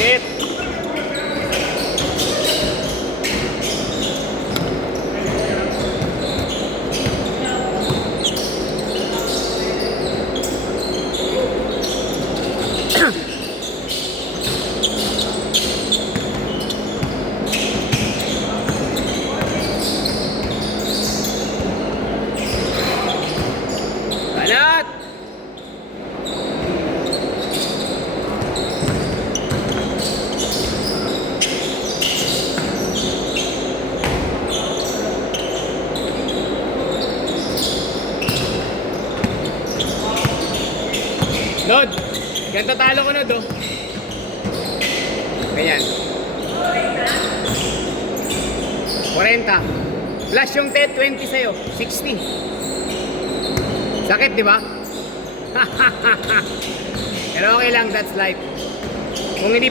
Basket. Banat. Lod, ganito talo ko na do. Ganyan. 40. Plus yung 20 sa'yo, 60. Sakit, di ba? Pero okay lang, that's life. Kung hindi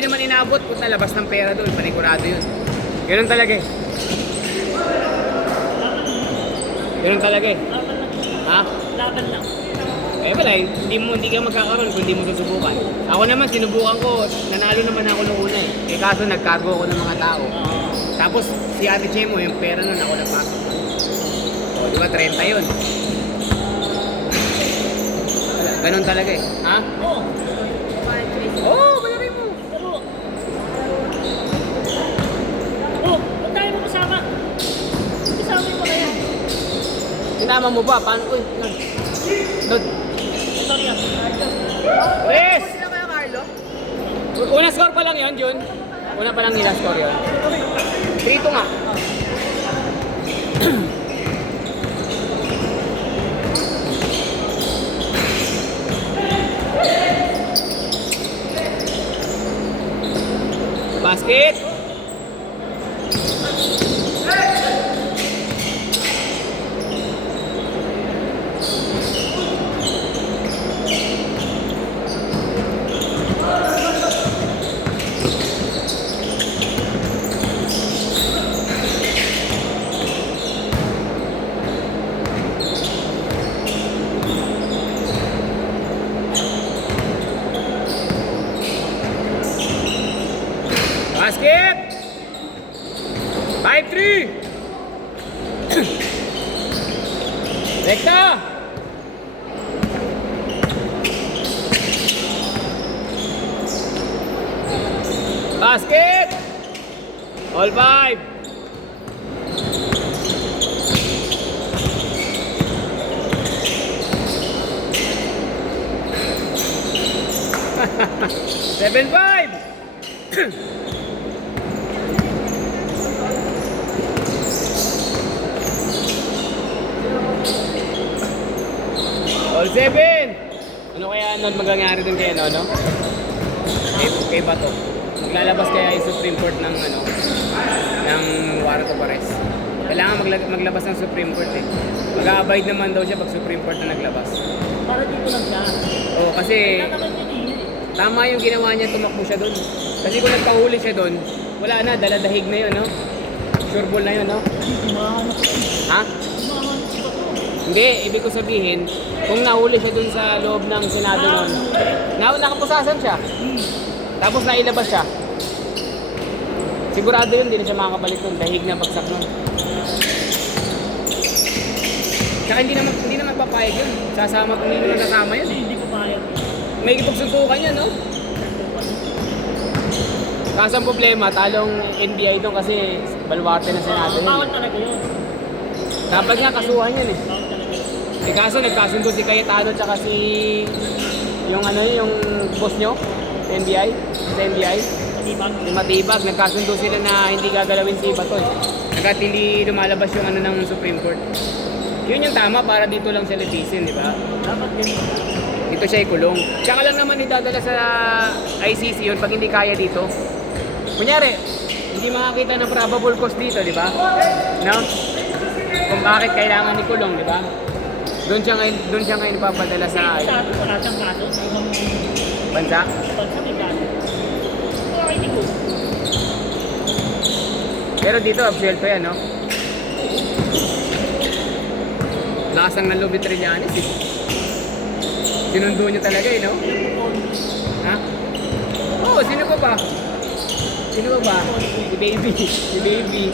naman inabot, puta, labas ng pera doon, panigurado yun. Ganun talaga eh. Ganun talaga eh. Ha? Laban lang. Eh wala, hindi ka magkakaroon kung hindi mo susubukan. Ako naman, sinubukan ko, nanalo naman ako noong una eh. Eh kaso nagkargo ako ng mga tao. Tapos si Ate Chemo, yung pera nun ako napasok. O, di ba 30 yun? Ganun talaga eh. Ha? Oo. Oo, malarin mo. Pero... Oh, ba't tayo mo kasama? Kasama mo na yan. Sinama mo ba? Paano? Uy, yan. Lod. Ito yan. Chris! Una score pa lang yun, Jun. Una pa lang nila score yun. 3-2 nga. Basket! Basket! 5-3! Rekta! Basket! All 5! Seven five. All 7. Ano kaya mangyayari dun kay ano, no? Kay Bato. Maglalabas kaya yung Supreme Court ng ano, ng Warrant of Arrest. Kailangan maglabas ng Supreme Court eh. Mag-a-abide naman daw siya pag Supreme Court na naglabas. Para dito lang siya. Oo, kasi Tatakan niya din. tama yung ginawa niya, tumakbo siya doon. Kasi kung nagpahuli siya doon, wala na, daladahig na yun, no? Sure ball na yun, no? Mahanap ko. Ha? Mahanap ko ba to? Hindi, ibig ko sabihin, kung nahuli siya doon sa loob ng Senado noon, nakapusasan siya. Tapos nailabas siya. Sigurado yun, hindi na siya makakabalik doon. Dahig na bagsak noon. Tsaka hindi naman papayag yun. Sasama kung hindi naman kasama yun. Hindi ko payag. May ipagsuntukan yan, no? Kaso ang problema, talong NBI doon kasi baluarte ng Senado yun. Bawal talaga yun. Dapat nga kasuhan yan eh. Bawal talaga yun. Eh kaso nagkasundo si Cayetano tsaka si yung ano yung boss nyo, NBI, sa NBI, Matibag. si Matibag, nagkasundo sila na hindi gagalawin si Bato eh. Hanggat hindi lumalabas yung ano ng Supreme Court. Yun yung tama para dito lang sila tisin, di ba? Dapat ganun. Dito siya ikulong. Tsaka lang naman idadala sa ICC yun pag hindi kaya dito. Kunyari, hindi makakita ng probable cause dito, di ba? No? Kung bakit kailangan ikulong, di ba? Doon siya ngayon ipapadala sa Sabi ko wala siyang kaso. Ibang bansa. bansa may kaso. Kaya hindi ko. Pero dito, absuelto yan, no? Lakas ang nalobit Trillanes, eh. Sinundo niyo talaga, eh, no? Ha? Oo, Oo, sino pa ba? Sino pa ba? Si Baby. Si Baby.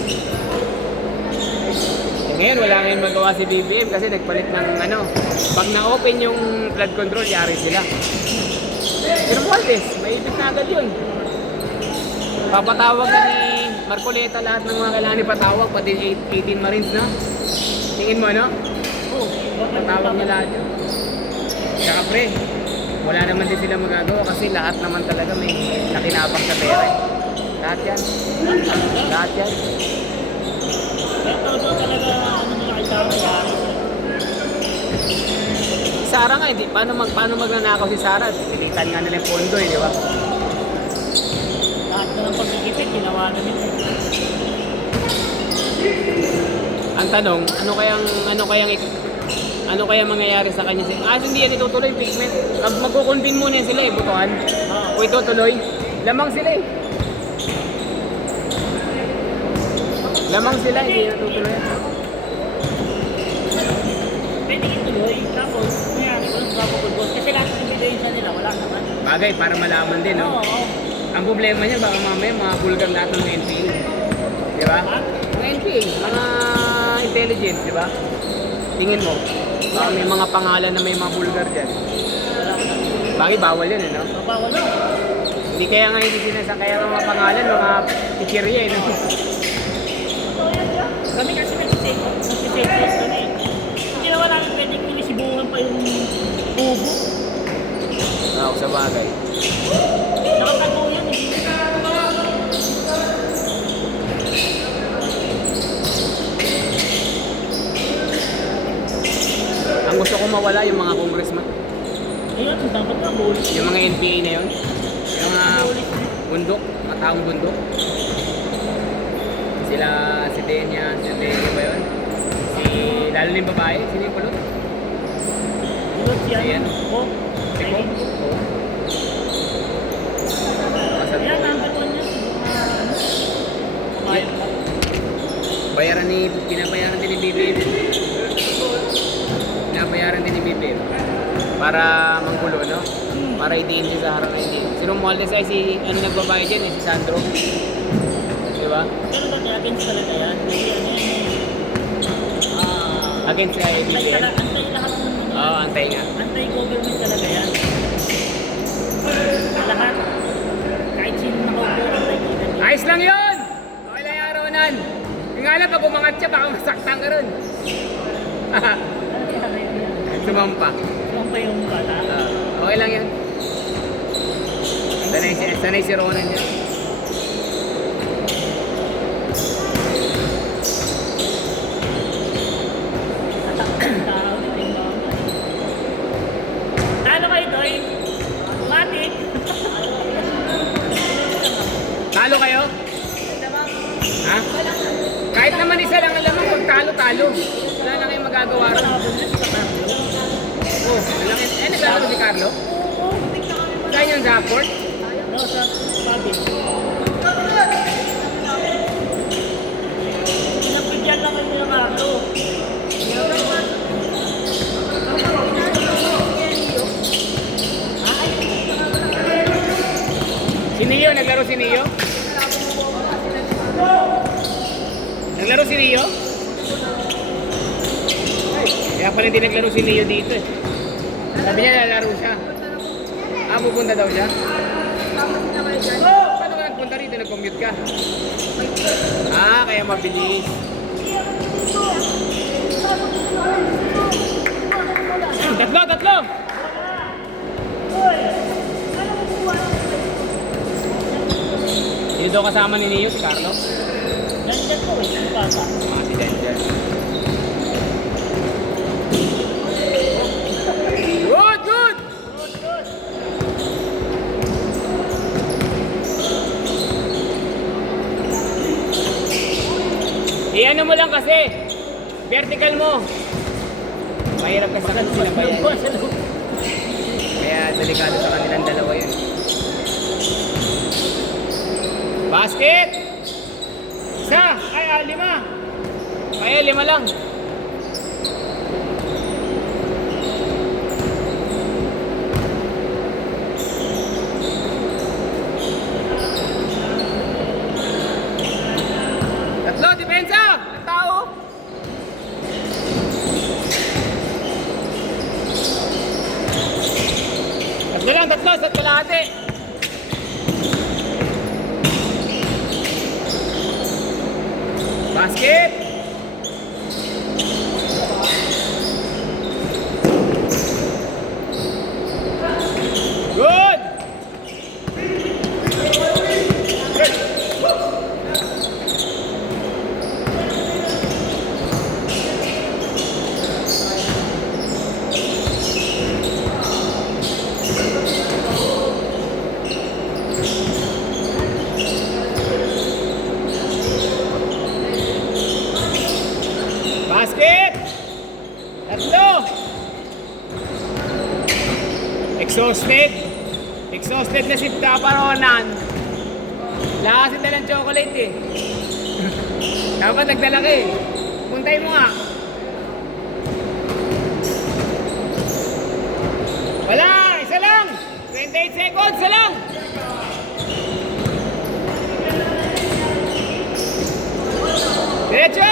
Eh, ngayon, wala ngayon magawa si BBM kasi nagpalit ng ano. Pag na-open yung flood control, yari sila. Pero Romualdez, may ibig na agad yun. Papatawag na ni Marcoleta lahat ng mga kailangan ipatawag, pati 18 Marines na. Tingin mo, no? Oo. Patawag niya lahat yun. Tsaka pre, wala naman din sila magagawa kasi lahat naman talaga may nakinabang sa pera. Lahat yan. Lahat yan. Ito daw talaga ano nila kailangan. Sara nga, hindi. Paano magnanakaw si Sara? Pilitan nga nila yung pondo, di ba? Lahat na ng pagkikipit, ginawa na nila. Ang tanong, ano kayang mangyayari sa kanya? Hindi yan itutuloy yung pigment. Magkukonvene muna yan sila eh, butuhan. O itutuloy. Lamang sila eh. Lamang sila, hindi yan tutuloy. Pwede ituloy, tapos mayroon ko ng babagulbos. Kasi lahat ng ebidensya nila, wala naman. Bagay, para malaman din, no? Oo. Ang problema niya, baka mamaya mga bulgar lahat ng NPA. Di ba? Mga NPA, mga intelligence, di ba? Tingin mo, baka may mga pangalan na may mga bulgar dyan. Bagay, bawal yun, no? Mabawal na. Hindi kaya nga hindi sinasakaya ng mga pangalan, mga tikirya, no? Kami kasi nag-safety ko na eh. Hindi naman namin pwedeng pinisibuhan pa yung tubo. Oo, sa bagay. Nakatago yan eh. Ang gusto ko mawala yung mga congressman. Ayun, dapat na bulis. Yung mga NPA na yun. Yung mga bundok, mga taong bundok. Sila, si Denya ba yun? Lalo na yung babae, sino yung kulot? Bulot siya. Ayan. Oh. Si Ko? Oo. Ayan, number 1 yan. Kumain pa. Pinabayaran din ni BBM. Pinabayaran din ni BBM. Para manggulo, no? Para idiin siya sa harap na hindi. Si Romualdez ay ano nagbabayad dyan, si Sandro. Di ba? Pero dati against talaga yan. Kasi ano yan eh. Against sa BBM. Antay lahat ng mga. Oo, antay nga. Anti-government talaga yan. Lahat. Kahit sino nakaupo, antay-kita niya. Ayos lang yun! Okay lang yung araw-nan. Yung nga lang, pag umangat siya, baka masaktan ka ron. Sumampa. Yung pa yung bata. Okay lang yan. Sanay si Ronan yan. Tao din yung mga. Talo kayo, Toy. Matik. Talo kayo? Ha? Kahit naman isa lang alam mo, pag talo-talo. Wala na kayong magagawa ron. Oh, naglalaro si Carlo? Saan yung Zaport? No, sa Pabi. Pinapigyan lang kayo yung Carlo. Si Neo, naglaro si Neo? Naglaro si Neo? Kaya pala hindi naglaro si Neo dito eh. Sabi niya lalaro siya. Pupunta daw siya? Paano ka nagpunta rito? Nag-commute ka? Kaya mabilis. Tatlo! Sino daw kasama ni Neo? Si Carlo? Ganyan po eh, yung bata. Si Denzel. Good! Iano mo lang kasi. Vertical mo. Mahirap kasi sa sinabayan. Kaya delikado sa kanilang dalawa yun. Basket! Isa! Lima! Kaya 5 lang. 2 at kalahati. Basket. Good. Basket! Tatlo! Exhausted? Exhausted na si Taparonan. Lakasin na ng chocolate eh. Dapat nagdala ka eh. Puntay mo nga. Wala! Isa lang! 28 seconds! Isa lang! Diretso!